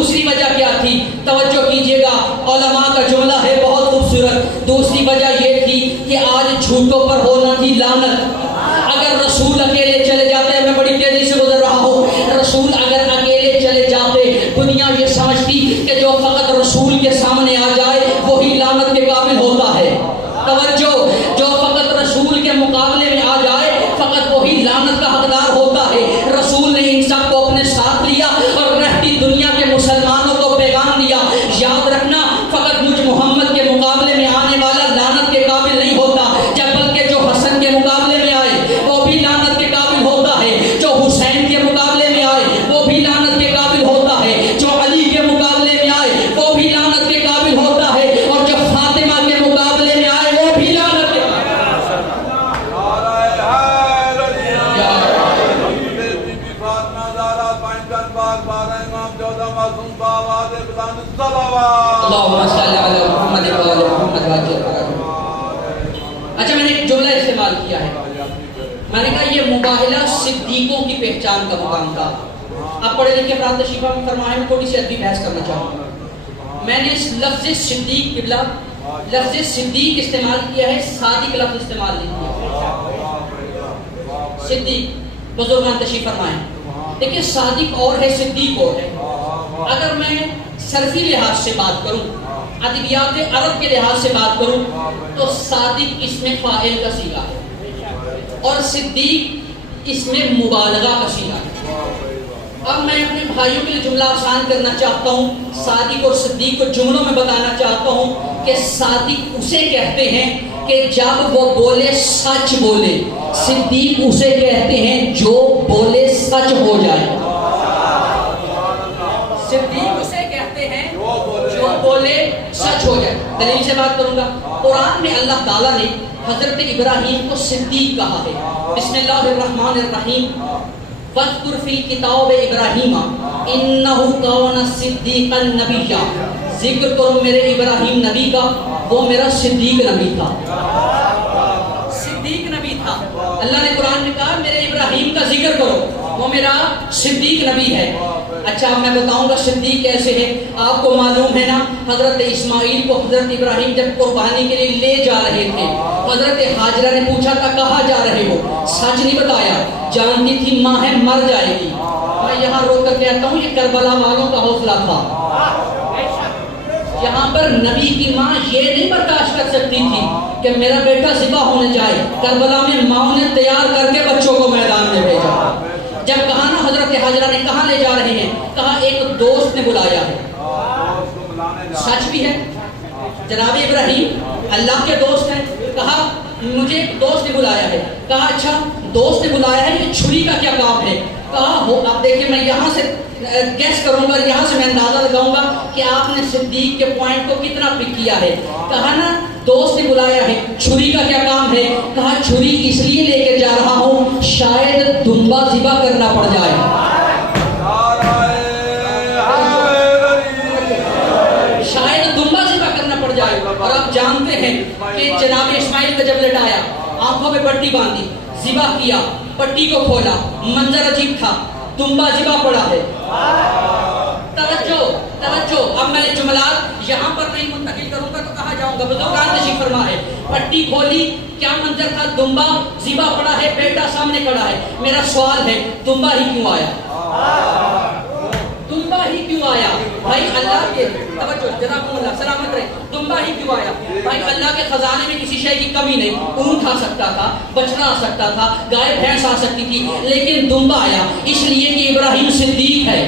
دوسری وجہ کیا تھی؟ توجہ کیجئے گا، علماء کا جملہ ہے بہت خوبصورت. دوسری وجہ یہ تھی کہ آج جھوٹوں پر ہونا تھی لعنت. اگر رسول اکیلے چلے جاتے، میں بڑی تیزی سے گزر رہا ہوں، رسول اگر اکیلے چلے جاتے، دنیا یہ سمجھتی کہ جو فقط رسول کے سامنے آ جائے وہی لعنت کے قابل ہوتا ہے. توجہ، جو فقط رسول کے مقابلے میں آ جائے فقط وہی لعنت کا حقدار ہوتا ہے. رسول نے ان سب کو اپنے ساتھ لیا اور رہتی دنیا کے مسلمانوں کو پیغام دیا، یاد رکھنا فقط مجھ محمد کے مقابلے میں آنے والا لعنت کے قابل نہیں ہوتا، جب بلکہ جو حسن کے مقابلے میں آئے وہ بھی لعنت کے قابل ہوتا ہے، جو حسین کے مقابلے میں آئے وہ بھی لعنت کے قابل ہوتا ہے، جو علی کے مقابلے میں آئے وہ بھی لعنت کے قابل ہوتا ہے، اور جو فاطمہ کے مقابلے میں آئے وہ بھی لعنت کے اللہم صلی علی محمد و آل محمد. اچھا، میں نے ایک جملہ استعمال کیا ہے، میں نے کہا یہ مباہلہ صدیقوں کی پہچان کا مقام تھا. آپ پڑھے لکھے افراد تشریف فرمائے، میں تھوڑی سی ادبی بحث کرنا چاہوں گا. میں نے اس لفظ صدیق قبلہ، لفظ صدیق استعمال کیا ہے، صادق لفظ استعمال نہیں کیا. صدیق بزرگان تشریف فرمائے. دیکھیں، صادق اور ہے، صدیق اور ہے. اگر میں صرفی لحاظ سے بات کروں، ادبیات عرب کے لحاظ سے بات کروں، تو صادق اس میں فاعل کا صیغہ ہے اور صدیق اس میں مبالغہ کا صیغہ ہے. اب میں اپنے بھائیوں کے لیے جملہ آسان کرنا چاہتا ہوں، صادق اور صدیق کو جملوں میں بتانا چاہتا ہوں کہ صادق اسے کہتے ہیں کہ جب وہ بولے سچ بولے، صدیق اسے کہتے ہیں جو بولے سچ ہو جائے. صدیق اسے کہتے ہیں جو بولے سچ ہو جائے. دلیل سے بات کروں گا. قرآن میں اللہ تعالیٰ نے حضرت ابراہیم کو صدیق کہا ہے. بسم اللہ الرحمن الرحیم. وَاذْكُرْ فِي الْكِتَابِ إِبْرَاهِيمَ إِنَّهُ كَانَ صِدِّيقًا نَبِيًّا. ذکر کرو میرے ابراہیم نبی کا، وہ میرا صدیق نبی تھا. صدیق نبی تھا. اللہ نے قرآن میں کہا میرے ابراہیم کا ذکر کرو، وہ میرا صدیق نبی ہے. اچھا، میں بتاؤں گا صدیق کیسے ہے. آپ کو معلوم ہے نا، حضرت اسماعیل کو حضرت ابراہیم جب قربانی کے لیے لے جا رہے تھے، حضرت حاجرہ نے پوچھا تھا کہاں جا رہے ہو، سچ نہیں بتایا، جانتی تھی ماں ہے مر جائے گی. میں یہاں روک کر کہتا ہوں یہ کربلا والوں کا حوصلہ تھا. یہاں پر نبی کی ماں یہ نہیں برداشت کر سکتی تھی کہ میرا بیٹا ذبح ہونے جائے. کربلا میں ماں نے تیار کر کے بچوں کو میدان میں بھیجا. جب کہا نا حضرت حاجرہ نے کہاں لے جا رہے ہیں، کہا ایک دوست نے بلایا ہے. سچ بھی ہے، جناب ابراہیم اللہ کے دوست ہیں. کہا مجھے ایک دوست نے بلایا ہے. کہا اچھا دوست نے بلایا ہے، یہ چھری کا کیا کام ہے؟ کہا ہو، اب دیکھیں میں یہاں سے گیس کروں گا، یہاں سے میں اندازہ لگاؤں گا کہ آپ نے صدیق کے پوائنٹ کو کتنا پک کیا ہے. کہا نا دوست نے بلایا ہے، چھری کا کیا کام ہے؟ کہا چھری اس لیے لے کے جا رہا ہوں شاید دمبا ذبح کرنا پڑ جائے. شاید دمبا ذبح کرنا پڑ جائے. اور آپ جانتے ہیں کہ جناب اسماعیل کو جب لٹایا، آنکھوں پہ پٹی باندھی، ذبح کیا، پٹی کو کھولا، منظر عجیب تھا، دمبا ذبح پڑا ہے. توجہ توجہ. اب میں نے جملات یہاں پر نہیں منتقل کروں گا تو کہاں جاؤں گا. بزرگان تشریف فرما ہے. پٹی کھولی، کیا منظر تھا؟ دمبا ذبح پڑا ہے، بیٹا سامنے کھڑا ہے. میرا سوال ہے دمبا ہی کیوں آیا؟ دمبا ہی کیوں آیا بھائی؟ اللہ کے توجہ، جزاکم اللہ، سلامت رہے. دمبا ہی کیوں آیا بھائی؟ اللہ کے خزانے میں کسی شے کی کمی نہیں. اونٹ آ سکتا تھا، بچڑا آ سکتا تھا، گائے بھینس آ سکتی تھی، لیکن دمبا آیا اس لیے کہ ابراہیم صدیق ہے.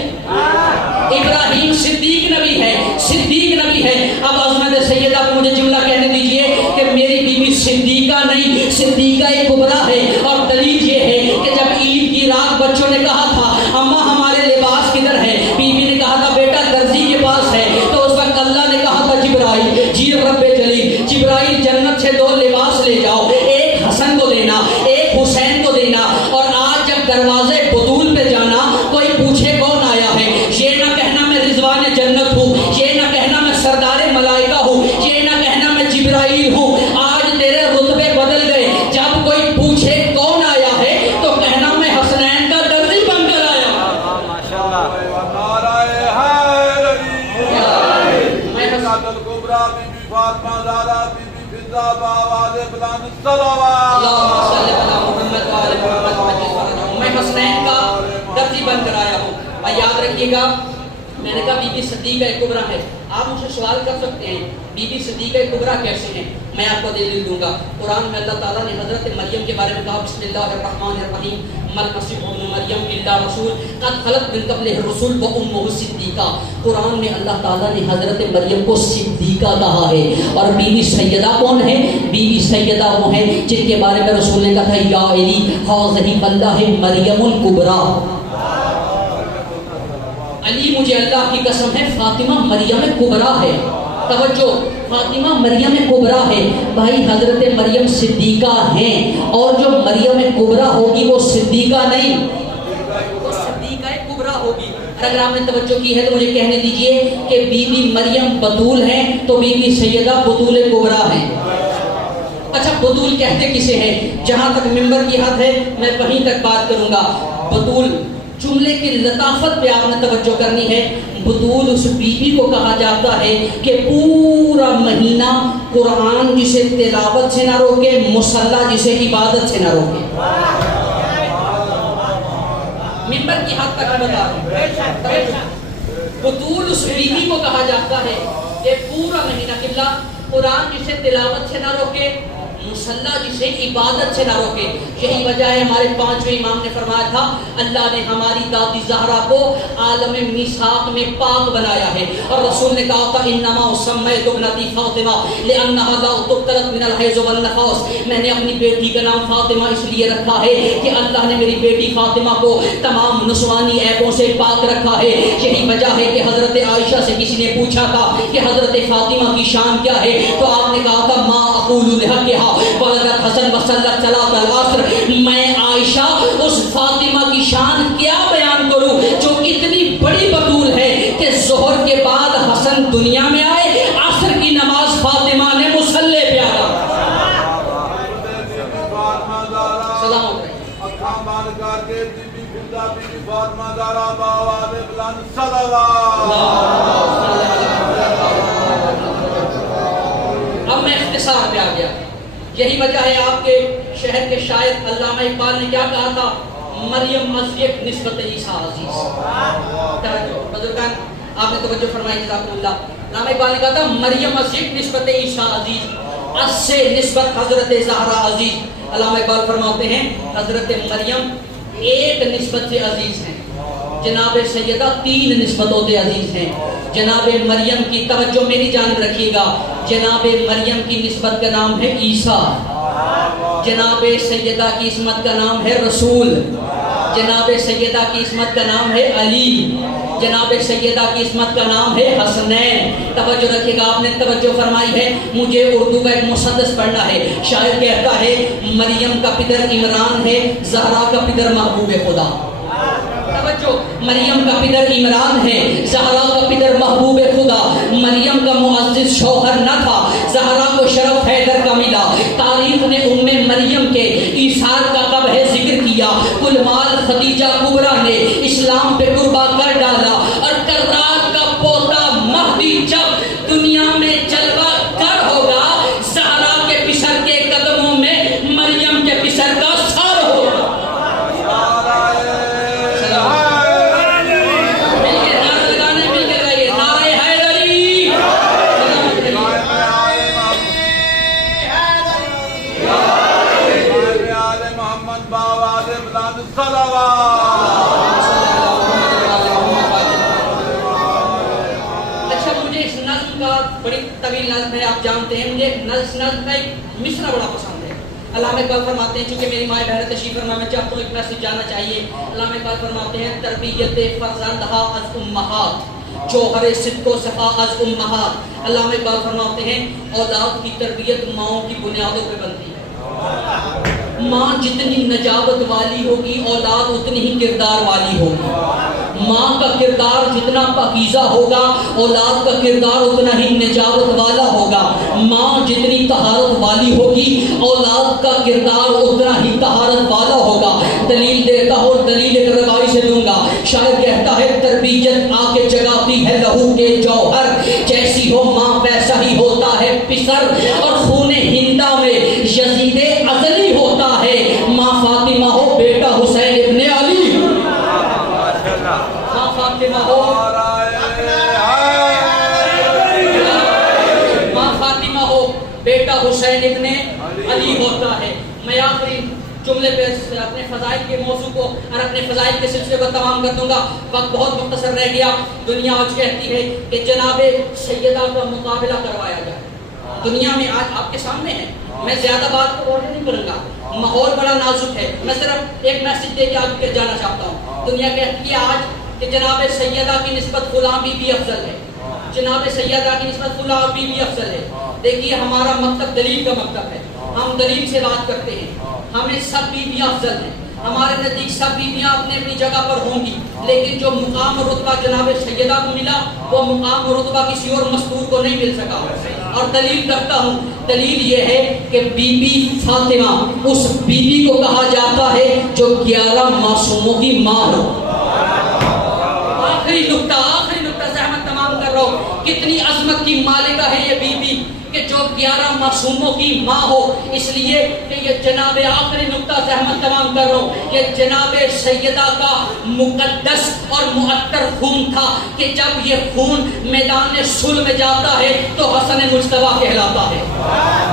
ابراہیم صدیق نبی ہے، صدیق نبی ہے. اب عظمت سیدہ کو مجھے جملہ کہنے دیجئے کہ میری بیوی صدیقہ نہیں، صدیقہ کبریٰ ہے. اور دلیل یہ ہے کہ جب عید کی رات بچوں نے کہا تھا اماں ہمارے لباس کدھر ہے، بیوی نے کہا تھا بیٹا درزی کے پاس ہے، تو اس وقت اللہ نے کہا تھا جبرائیل جی رب جلیل، جبرائیل جنت سے 2 لباس لے جاؤ، ایک حسن کو دینا، ایک حسین کو دینا. اور آج جب دروازے بطول پہ جانا کوئی پوچھے کون آیا ہے، یہ نہ کہنا میں رضوان جنت ہوں، یہ نہ کہنا میں سردار ملائکہ ہوں، یہ نہ کہنا میں جبرائیل ہوں. آج تیرے رتبے بدل گئے. جب کوئی پوچھے کون آیا ہے تو کہنا میں حسنین کا درزی بن کر آیا. زینت الکبریٰ بی بی فاطمہ زہرا بی بی فضہ بآواز بلند صلوات اللہم صلی علی محمد و آل محمد مجید فرماؤ. میں حسنین کا درجی بن کر آیا ہوں. اور یاد رکھیے گا میں نے کہا بی بی صدیقہ کبریٰ ہے. آپ مجھ سے سوال کر سکتے ہیں بی بی صدیقہ کبریٰ کیسے ہیں؟ میں آپ کو دلیل دوں گا. قرآن میں اللہ تعالیٰ نے حضرت مریم کے بارے میں کہا بسم اللہ الرحمن الرحیم مل مسیح ابن مریم الا رسول قد خلت من قبلہ الرسل و امہ صدیقہ. قرآن میں اللہ تعالیٰ نے حضرت مریم کو صدیقہ کہا ہے. اور بی بی سیدہ کون ہے؟ بی بی سیدہ وہ ہیں جن کے بارے میں رسول نے کہا تھا یا علی حاضہ اللہ مریم الکبریٰ. علی مجھے اللہ کی قسم ہے فاطمہ مریم کبریٰ ہے. توجہ فاطمہ مریم کبریٰ ہے. بھائی حضرت مریم صدیقہ ہیں اور جو مریم کبریٰ ہوگی وہ صدیقہ نہیں وہ صدیقہ کبریٰ ہوگی. اگر آپ نے توجہ کی ہے تو مجھے کہنے دیجئے کہ بی بی مریم بطول ہیں تو بی بی سیدہ بطول کبریٰ ہیں. اچھا بطول کہتے کسے ہیں؟ جہاں تک ممبر کی حد ہے میں وہیں تک بات کروں گا. بطول جملے کی لطافت پہ آپ نے توجہ کرنی ہے. بطول اس بیوی کو کہا جاتا ہے کہ پورا مہینہ قرآن جسے تلاوت سے نہ روکے مصلی جسے عبادت سے نہ روکے. ممبر کی حد تک بتا رہا ہوں. بطول اس بیوی کو کہا جاتا ہے کہ پورا مہینہ قبلہ قرآن جسے تلاوت سے نہ روکے مصلی جسے عبادت سے نہ روکے. یہی وجہ ہے ہمارے پانچویں امام نے فرمایا تھا اللہ نے ہماری دادی زہرا کو عالم میثاق میں پاک بنایا ہے. اور رسول نے کہا تھا انما سمیت ابنتی فاطمہ لانها لا تبتلت من الحیض والنفاس. میں نے اپنی بیٹی کا نام فاطمہ اس لیے رکھا ہے کہ اللہ نے میری بیٹی فاطمہ کو تمام نسوانی عیبوں سے پاک رکھا ہے. یہی وجہ ہے کہ حضرت عائشہ سے کسی نے پوچھا تھا کہ حضرت فاطمہ کی شان کیا ہے تو آپ نے کہا تھا ما اقول لحقها ولدت حسن وصلت صلاۃ العصر. میں عائشہ اس فاطمہ کی شان کیا بیان کروں جو اتنی بڑی بطول ہے کہ ظہر کے بعد حسن دنیا میں آئے عصر کی نماز فاطمہ نے مصلی پہ ادا. سلام اب میں اختصار پہ آ گیا. یہی وجہ ہے آپ کے شہر کے شاعر علامہ اقبال نے کیا کہا تھا مریم از یک نسبت عیسیٰ عزیز. بزرگان آپ نے توجہ فرمائی جزاکم اللہ. علامہ اقبال نے کہا تھا مریم از یک نسبت عیسیٰ عزیز از سے نسبت حضرت زہرا عزیز. علامہ اقبال فرماتے ہیں حضرت مریم ایک نسبت سے عزیز ہیں. جناب سیدہ تین نسبتوں سے عزیز ہیں. جناب مریم کی توجہ میری جانب رکھیے گا. جناب مریم کی نسبت کا نام ہے عیسیٰ. جناب سیدہ کی عصمت کا نام ہے رسول. جناب سیدہ کی عصمت کا نام ہے علی. جناب سیدہ کی عصمت کا نام ہے حسنین. توجہ رکھیے گا. آپ نے توجہ فرمائی ہے مجھے اردو کا ایک مسدس پڑھنا ہے. شاعر کہتا ہے مریم کا پدر عمران ہے زہرا کا پدر محبوب خدا. مریم کا پدر عمران ہے زہرا کا پدر محبوب خدا. مریم کا معزز شوہر نہ تھا زہرا کو شرف حیدر کا ملا. تاریخ نے ام مریم کے ایثار کا کب ہے ذکر کیا. کل مال خدیجہ کبریٰ نے اسلام پہ قربا کر ڈالا. اور کرات کا پوتا مہدی جب دنیا میں جلوہ گر ہوگا زہرا کے پسر کے قدموں میں مریم کے پسر کا سر ہوگا. بڑی طویل نظم ہے آپ جانتے ہیں. مجھے نظم کا ایک مصرع بڑا پسند ہے. علامہ اقبال فرماتے ہیں چونکہ میری مائیں بہن تشریف فرما میں چاہتا ہوں ایک میسج جانا چاہیے. علامہ اقبال فرماتے ہیں تربیت فرزندہا از امہات جوہر صدق و صفا از امہات. علامہ اقبال فرماتے ہیں اولاد کی تربیت ماؤں کی بنیادوں پہ بنتی ہے. ماں جتنی نجابت والی ہوگی اولاد اتنی ہی کردار والی ہوگی. ماں کا کردار جتنا پاکیزہ ہوگا اولاد کا کردار اتنا ہی نجابت والا ہوگا. ماں جتنی طہارت والی ہوگی اولاد کا کردار اتنا ہی طہارت والا ہوگا. دلیل دیتا ہوں اور دلیل ایک روای سے دوں گا. شاعر کہتا ہے تربیت آ کے جگاتی ہے لہو کے جوہر جیسی ہو ماں حسین ابن علی ہوتا ہے. میں آخری جملے پہ اپنے فضائل کے موضوع کو اور اپنے فضائل کے سلسلے کو تمام کر دوں گا. وقت بہت مختصر رہ گیا. دنیا آج کہتی ہے کہ جناب سیدہ کا مقابلہ کروایا جائے. دنیا میں آج آپ کے سامنے ہے. میں زیادہ بات کو نہیں کروں گا, ماحول بڑا نازک ہے. میں صرف ایک میسج دے کے آگے جانا چاہتا ہوں. دنیا کہتی ہے آج کہ جناب سیدہ کی نسبت فلاں بی بی افضل ہے, جناب سیدہ کی نسبت فلاں بی بی افضل ہے. دیکھیے ہمارا مکتب دلیل کا مکتب ہے. ہم دلیل سے بات کرتے ہیں. ہمیں سب بیویاں افضل ہیں. ہمارے نزدیک سب بیویاں اپنے اپنی جگہ پر ہوں گی, لیکن جو مقام اور رتبہ جناب سیدہ کو ملا وہ مقام اور رتبہ کسی اور مستور کو نہیں مل سکا. اور دلیل کرتا ہوں, دلیل یہ ہے کہ بی بی فاطمہ اس بی بی کو کہا جاتا ہے جو 11 معصوموں کی ماں ہو. آخری نقطہ زحمت تمام کر رہا ہوں. کتنی عظمت کی مالکہ ہے یہ بی بی کہ جو 11 معصوموں کی ماں ہو. اس لیے کہ یہ جناب آخری نقطہ زحمت تمام کر رہا ہوں, یہ جناب سیدہ کا مقدس اور معطر خون تھا کہ جب یہ خون میدان صلح میں جاتا ہے تو حسن مجتبیٰ کہلاتا ہے.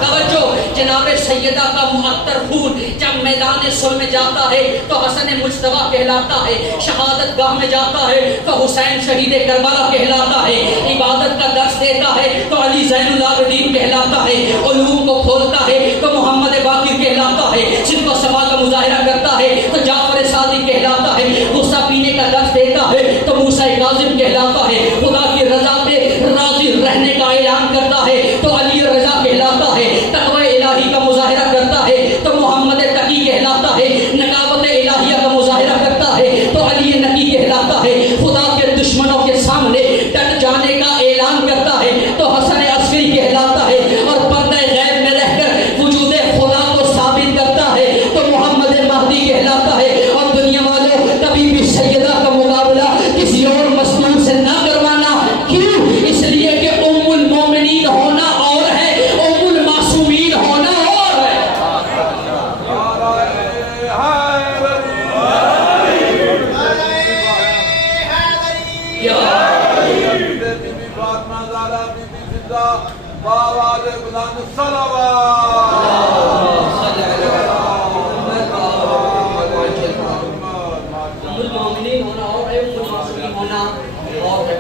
توجہ, جناب سیدہ کا معطر خون جب میدان صلح میں جاتا ہے تو حسن مجتبیٰ کہلاتا ہے. شہادت گاہ میں جاتا ہے تو حسین شہید کربلا کہلاتا ہے. عبادت کا درس دیتا ہے تو علی زین العابدین کہلاتا ہے. علوم کو کھولتا ہے تو محمد باقر کہلاتا ہے. صدق و صفا کا مظاہرہ کرتا ہے تو جعفر صادق کہلاتا ہے. غصہ پینے کا درس دیتا ہے تو موسیٰ کاظم کہلاتا ہے. خدا کی رضا پہ راضی رہنے کا اعلان کرتا ہے تو علی رضا کہلاتا ہے. تقوی الہی کا مظاہرہ کرتا ہے تو محمد تقی کہلاتا ہے. نقاوت الہیہ کا مظاہرہ کرتا ہے تو علی نقی کہلاتا ہے. خدا کے دشمنوں کے سامنے ڈٹ جانے کا اعلان کرتا ہے تو حسن عسکری کہلاتا ہے. اور پردہ غیب میں رہ کر وجود خدا کو ثابت کرتا ہے تو محمد مہدی کہلاتا ہے. اور دنیا والوں, کبھی بھی سیدہ کا مقابلہ کسی اور مصنوع سے نہ کروانا. کیوں؟ اس لیے کہ ام المومنین ہونا اور ہے, ام المعصومین ہونا اور ہے.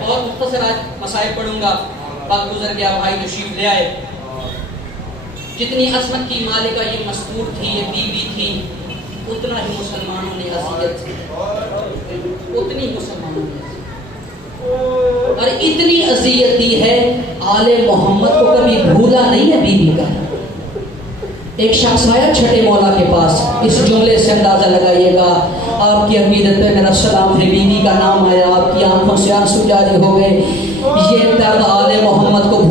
بہت مختصر آج مسائل پڑھوں گا, وقت گزر گیا. بھائی تشریف لے آئے. جتنی عظمت کی مالکہ یہ مستور تھی, یہ بی بی تھی, اتنا ہی مسلمانوں نے اذیت کی, اتنی مسلمانوں نے اور اتنی اذیت دی ہے. آل محمد کو کبھی بھولا نہیں ہے بی بی کا. ایک شخص آیا چھٹے مولا کے پاس, اس جملے سے اندازہ لگائیے گا آپ کی عقیدت پہ میرا سلام. پھر بی بی کا نام آیا, آپ کی آنکھوں سے آنسو جاری ہو گئے. یہ درد آل محمد کو